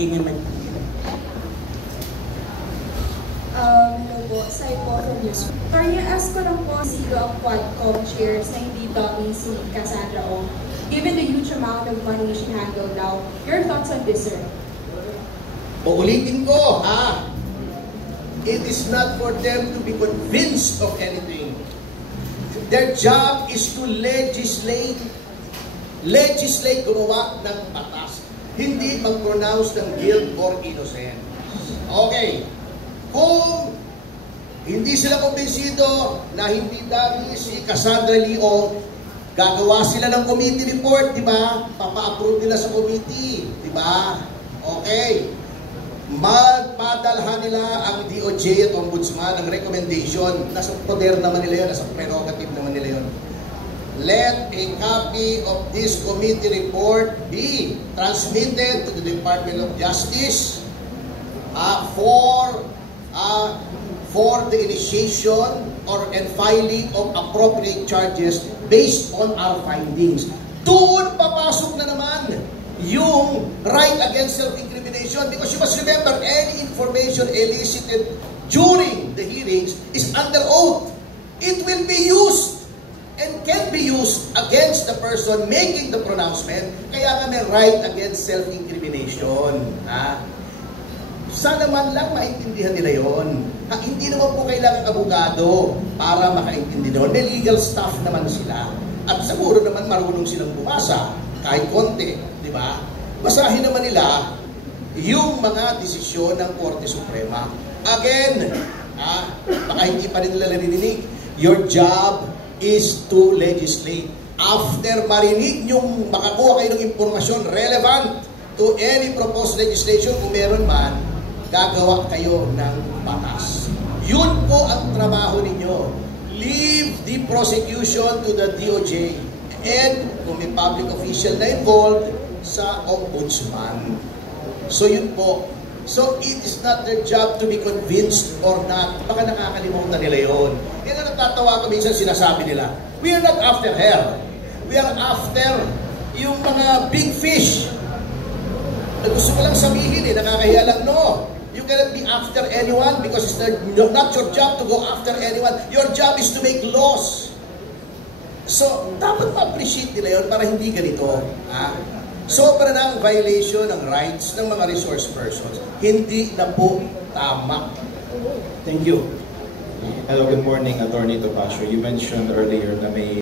Hello po, side po from news. Ask ko lang po sino ang Quadcom shares na hindi dummy si Cassandra O. Given the huge amount of money she handled now, your thoughts on this, sir? Uulitin ko, it is not for them to be convinced of anything. Their job is to legislate. Legislate, gumawa ng batas. Hindi mag-pronounce ng guilt or innocence. Okay. Kung hindi sila kumbinsido na hindi dami si Cassandra Leong, gagawa sila ng committee report, di ba? Papa-approve nila sa committee, di ba? Okay. Magpadalhan nila ang DOJ at Ombudsman ng recommendation. Nasa poder naman nila yun, nasa prerogative naman nila yun. Let a copy of this committee report be transmitted to the Department of Justice for the initiation and filing of appropriate charges based on our findings. Doon papasok na naman yung right against self-incrimination, because you must remember, any information elicited during the hearings is under oath. It will be used and can be used against the person making the pronouncement. Kaya nga may right against self-incrimination. Sana man lang maintindihan nila yon. Hindi naman po kailangan abogado para makaintindi doon. May legal staff naman sila. At siguro naman marunong silang bumasa, kahit konti, di ba? Basahin naman nila yung mga desisyon ng Korte Suprema. Again, baka hindi pa rin nila narinig, your job is to legislate. After marinig yung makakuha kayo ng impormasyon relevant to any proposed legislation, kung meron man, gagawa kayo ng batas. Yun po ang trabaho ninyo. Leave the prosecution to the DOJ and kung may public official na involved, sa Ombudsman. So yun po. So it is not their job to be convinced or not. Baka nakakalimutan nila yun. Yan ang natatawa ko minsan sinasabi nila. We are not after her. We are after yung mga big fish. Gusto ko lang sabihin nakakahiya lang, no. You cannot be after anyone because it's not your job to go after anyone. Your job is to make laws. So, dapat ma-appreciate nila yun para hindi ganito. Sobra na ang violation ng rights ng mga resource persons. Hindi na po tama. Thank you. Hello, good morning, Attorney Topacio. You mentioned earlier na may